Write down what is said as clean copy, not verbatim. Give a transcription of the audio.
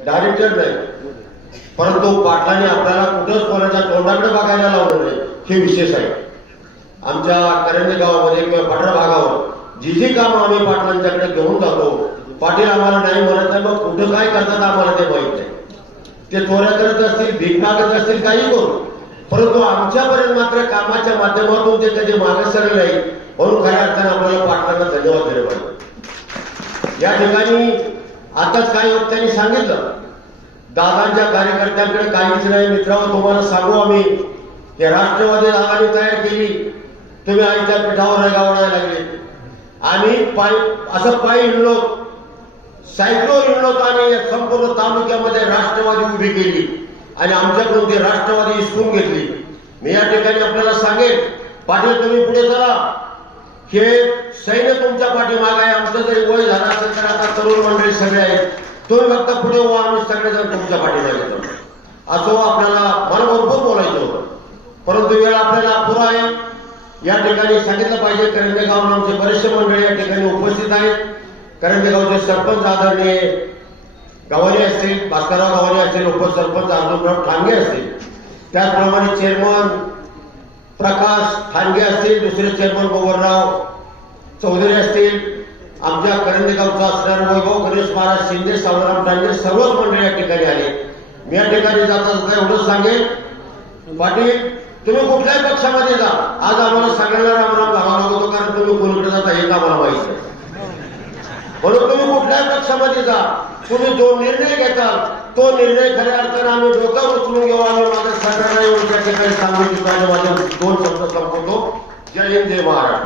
Director नाही, परंतु पाटलांनी आपल्याला कुठंच कोणाच्या तोंडाकडे बघायला लावलं नाही, हे विशेष आहे. आमच्या करंजे गावामध्ये किंवा पाटण भागावर जी कामं आम्ही पाटलांच्याकडे घेऊन जातो, पाटील आम्हाला नाही म्हणत आहे, मग कुठं काय करतात आम्हाला ते माहित नाही. ते चोऱ्या करत असतील, भीक मागत असतील, काही करू, परंतु आमच्यापर्यंत मात्र कामाच्या माध्यमातून ते कधी मागे सरले नाही. म्हणून खऱ्या अर्थाने आपल्याला पाटलांना धन्यवाद दिले पाहिजे. या ठिकाणी आताच काही वक्त्यांनी सांगितलं, दादांच्या कार्यकर्त्यांकडे काहीच नाही. मित्रांनो, तुम्हाला सांगू आम्ही, की राष्ट्रवादी दादांनी तयार केली, तुम्ही आईच्या पिठावर रेगावडायला लागले. आम्ही असं पायी हिंडलो, सायकल हिंडलो आणि संपूर्ण तालुक्यामध्ये राष्ट्रवादी उभी केली आणि आमच्याकडून ती राष्ट्रवादी हिसकून घेतली. मी या ठिकाणी आपल्याला सांगेन, पाटील तुम्ही पुढे चला, हे सैन्य तुमच्या पाठीमागे आहे. आमचं जरी वय झालं असेल तर आता तरुण मंडळी सगळे आहेत, तुम्ही फक्त पुढे व्हा, आम्ही सगळेजण तुमच्या पाठीमागे येतो. असं आपल्याला मला भरपूर बोलायचं होतं, परंतु वेळ आपल्याला अपुरा आहे. या ठिकाणी सांगितलं पाहिजे, करंजे गावात आमचे बरेचसे मंडळी या ठिकाणी उपस्थित आहेत. करंजे गावचे सरपंच आदरणीय गव्हाणे असतील, भास्करराव गव्हाणे असतील, उपसरपंच अर्जुनराव ठांगे असतील, त्याचप्रमाणे चेअरमन प्रकाश ठांगे असतील, दुसरे चेअरमन गोवर्धनराव चौधरी असतील, आमच्या करंजे गावचा असणारे वैभव गणेश महाराज शिंदे, सावराम ठांगे, सर्वच मंडळी या ठिकाणी आले. मी या ठिकाणी जाता जाता एवढंच सांगेन, पाटील तुम्ही कुठल्याही पक्षामध्ये जा, आज आम्हाला सगळ्यांना रामराम घालावा लागतो, कारण तुम्ही कोणीकडे जाता हे आम्हाला माहिती आहे. म्हणून तुम्ही कुठल्याही पक्षामध्ये जा, तुम्ही जो निर्णय घेताल तो निर्णय खऱ्या अर्थाने आम्ही डोक्यावर उचलून घेऊ. आम्ही माझ्या सगळ्यांना एवढं त्या ठिकाणी सांगू इच्छितो आणि माझे 2 शब्द संपवतो. जय हिंद, जय महाराष्ट्र.